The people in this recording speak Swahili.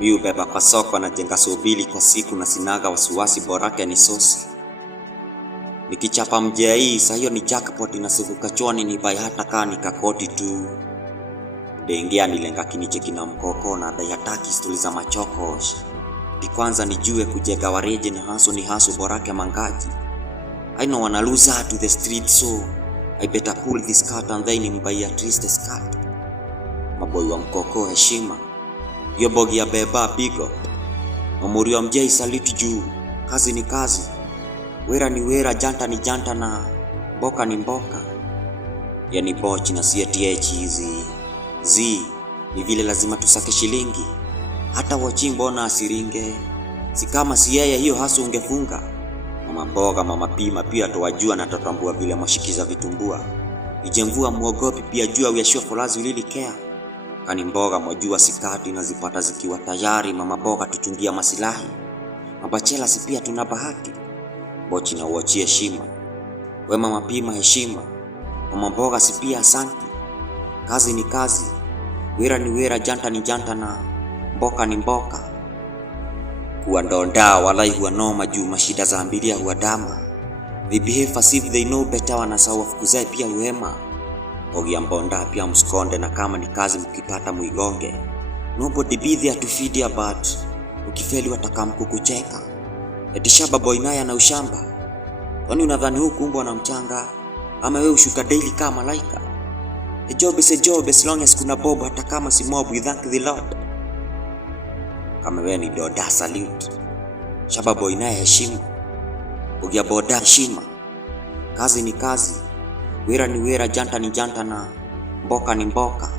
Mi ubeba kwa soko na jenga subili kwa siku na sinaga wasiwasi borake ni sosi. Nikichapa mjea hii sa hiyo ni jackpot inasivuka chwani ni bai hata kaa nikakoti tu. Dengea nilenga kinicheki na mkoko na dayataki stuli za machokosh. Di kwanza nijue kujega wareje ni haso borake mangaji. I know wanna lose her to the street, so I better pull this cut and then buy at least a skirt. Maboy wa mkoko heshima, yo bogi ya beba bigo. Mamuri wa mjei saliti juu, kazi ni kazi. Wera ni wera, janta ni janta na mboka ni mboka. Yani bochi na CTH hizi. Zi, ni vile lazima tusake shilingi. Hata wachimbo na asiringe. Si kama si yeye hiyo hasu ungefunga. Mama mboga mama pima pia tuwajua na tatambua vile mashikiza vitumbua. Ijemvua muogopi pia jua we are sure for us we really care. Kani mboga mwajua sikati na zipata zikiwa tayari. Mama mboga tuchungia masilahi. Mabachela si pia tuna bahati. Bochi na uachie heshima. We mama pima heshima. Mama mboga si pia asanti. Kazi ni kazi. Wera ni wera, janta ni janta na mboka ni mboka. Huwa ndonda walai huwa noma juu mashida za ambiria huwa dama. They behave as if they know better, wanasawa fukuzai pia uema. Bogi ya mbonda pia mskonde na kama ni kazi mkipata muigonge. Nobody be there to feed your but ukifeli watakamku kucheka. Edishaba boy naye na ushamba. Kwani unadhani huku mbwa na mchanga ama wewe ushuka daily kama malaika? A job is a job as long as kuna bob, hata kama si mob we thank the Lord. Kama wewe ni doda salute. Shaba boy naye heshima. Bogia boda heshima. Kazi ni kazi. Wera ni wera, janta ni janta na mboka ni mboka.